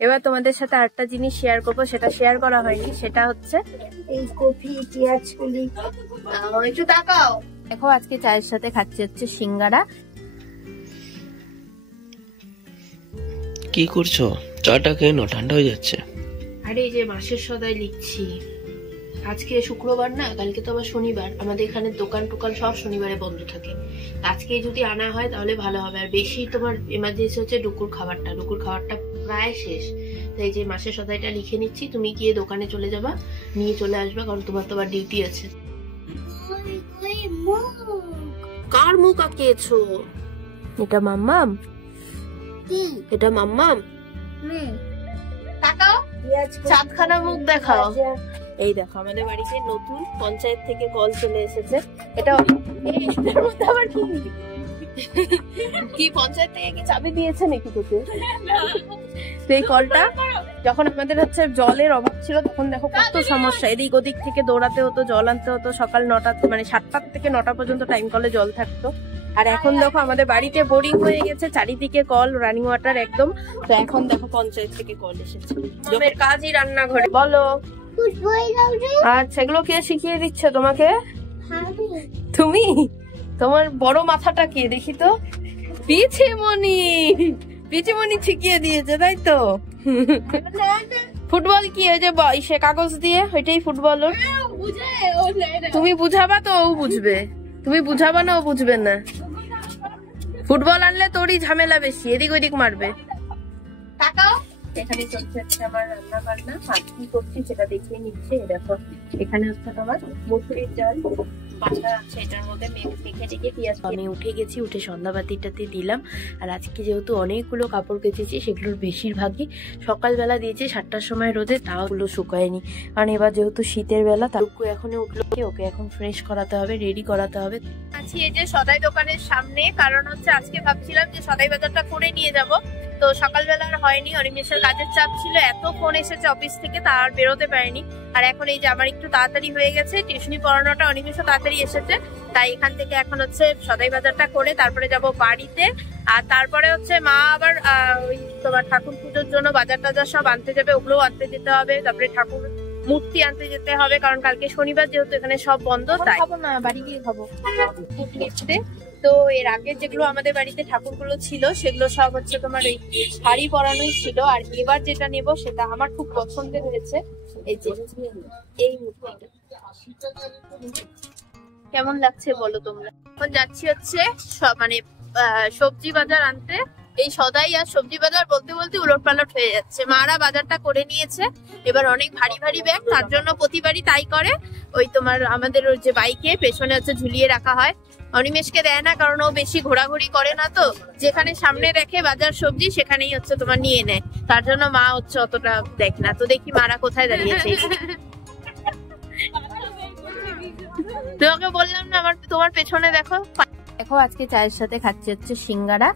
এবার তোমাদের সাথে আরেকটা জিনিস শেয়ার করবো, সেটা শেয়ার করা হয়নি, সেটা হচ্ছে এই কফি পেঁয়াজ কলি। একটু তাকাও, দেখো আজকে চায়ের সাথে খাচ্ছি হচ্ছে সিঙ্গারা। কি করছো? চাটা কেন ঠান্ডা হয়ে যাচ্ছে? আরে এই যে মাসের সদাই লিখছি, আজকে শুক্রবার না, কালকে তো আবার শনিবার, আমাদের এখানে দোকান টোকান সব শনিবারে বন্ধ থাকে। আজকে যদি আনা হয় তাহলে ভালো হবে। আর বেশি তোমার এমার্জেন্সি হচ্ছে ডুকুর খাবারটা প্রায় শেষ। তাই যে মাসের সদাইটা লিখে নিচ্ছি, তুমি গিয়ে দোকানে চলে যাবা, নিয়ে চলে আসবে, কারণ তোমার তো আবার ডিউটি আছে। কার মুখ আঁকিয়েছো? এটা মাম্মাম, এটা মাম্মাম। তাকাও, চাঁদখানা মুখ দেখাও। এই দেখো আমাদের বাড়িতে নতুন পঞ্চায়েত থেকে কল চলে এসেছে। এটা আবার কি পঞ্চায়েত থেকে কি চাবি দিয়েছে নাকি তোকে? এই কলটা যখন আমাদের হচ্ছে জলের অভাব ছিল, তখন দেখো কত সমস্যা, এদিক ওদিক থেকে দৌড়াতে হতো, জল আনতে হতো। সকাল 9টা মানে 7টা থেকে 9টা পর্যন্ত টাইম কলে জল থাকতো। আর এখন দেখো আমাদের বাড়িতে বোরিং হয়ে গেছে, চারিদিকে কল, রানিং ওয়াটার একদম। তো এখন দেখো পঞ্চায়েত থেকে কল এসেছে। জমের কাজই রান্নাঘরে। বলো, আর সেগুলো কে শিখিয়ে দিচ্ছে তোমাকে? তুমি? তোমার বড় মাথাটা কে দেখি তো? পিছিমণি শিখিয়ে দিয়েছে, তাই তো? ফুটবল কি ওই যে সে কাগজ দিয়ে, ওইটাই ফুটবল। তুমি বুঝাবা তো ও বুঝবে, তুমি বুঝাবা না ও বুঝবে না। ফুটবল আনলে তোরই ঝামেলা বেশি, এদিক ওইদিক মারবে। তাকাও, এখানে চলছে আমার রান্না বান্না। আর কি করছি সেটা দেখিয়ে নিচ্ছে। দেখো এখানে হচ্ছে তোমার মসুরির ডাল বাটা আছে, এটার মধ্যে মেখে টেকে পেঁয়াজ। আমি উঠে গেছি, উঠে সন্ধ্যাবাতিটাতে দিলাম। আর আজকে যেহেতু অনেকগুলো কাপড় কেচেছি, সেগুলোর বেশিরভাগই সকালবেলা দিয়েছি 7টার সময় রোদে, তাও ওগুলো শুকায়নি। কারণ এবার যেহেতু শীতের বেলা, তারপর এখন উঠলো, ওকে এখন ফ্রেশ করাতে হবে, রেডি করাতে হবে। আছি এই যে সদাই দোকানের সামনে, কারণ হচ্ছে আজকে ভাবছিলাম যে সদাই বাজারটা করে নিয়ে যাব। তো সকালবেলা আর হয়নি, অনিমেষের কাজের চাপ ছিল, এত ফোন এসেছে অফিস থেকে, তার আর বেরোতে পারেনি। আর এখন এই যে আমার একটু তাড়াতাড়ি হয়ে গেছে, টিউশনি পড়ানোটা অনিমেষও তাড়াতাড়ি এসেছে, তাই এখান থেকে এখন হচ্ছে সদাই বাজারটা করে তারপরে যাব বাড়িতে। আর তারপরে হচ্ছে মা আবার ওই তোমার ঠাকুর পুজোর জন্য বাজার টাজার সব আনতে যাবে, ওগুলোও আনতে যেতে হবে। তারপরে ঠাকুর মূর্তি আনতে যেতে হবে, কারণ কালকে শনিবার যেহেতু এখানে সব বন্ধ। তাই খাবো না, বাড়ি গিয়ে খাবো। তো এর আগে যেগুলো আমাদের বাড়িতে ঠাকুরগুলো ছিল, সেগুলো সব হচ্ছে তোমার এই শাড়ি পরানোই ছিল। আর এবার যেটা নেব সেটা আমার খুব পছন্দের হয়েছে, এই যে এই মূর্তিটা। কেমন লাগছে বলো তোমরা? এখন যাচ্ছি হচ্ছে মানে সবজি বাজার আনতে। এই সদাই আর সবজি বাজার বলতে বলতে উলট পালট হয়ে যাচ্ছে। মারা বাজারটা করে নিয়েছে, এবার অনেক ভারী ভারী ব্যাগ, তার জন্য প্রতিবারই তাই করে। ওই তোমার আমাদের ওই যে বাইকে পেছনে হচ্ছে ঝুলিয়ে রাখা হয়, অনিমেষকে দেয় না, কারণ ও বেশি ঘোরাঘুরি করে না। তো যেখানে সামনে রেখে বাজার সবজি সেখানেই হচ্ছে তোমার নিয়ে নেয়, তার জন্য মা হচ্ছে অতটা দেখ না। তো দেখি মারা কোথায় দাঁড়িয়েছে। তোমাকে বললাম না তোমার পেছনে দেখো। দেখো আজকে চায়ের সাথে খাচ্ছি হচ্ছে সিঙ্গারা।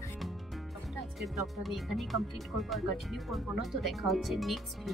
আজকের ব্লগটা আমি এখানেই কমপ্লিট করবো, আর কন্টিনিউ করবো না। তো দেখা হচ্ছে নেক্সট ভিডিও।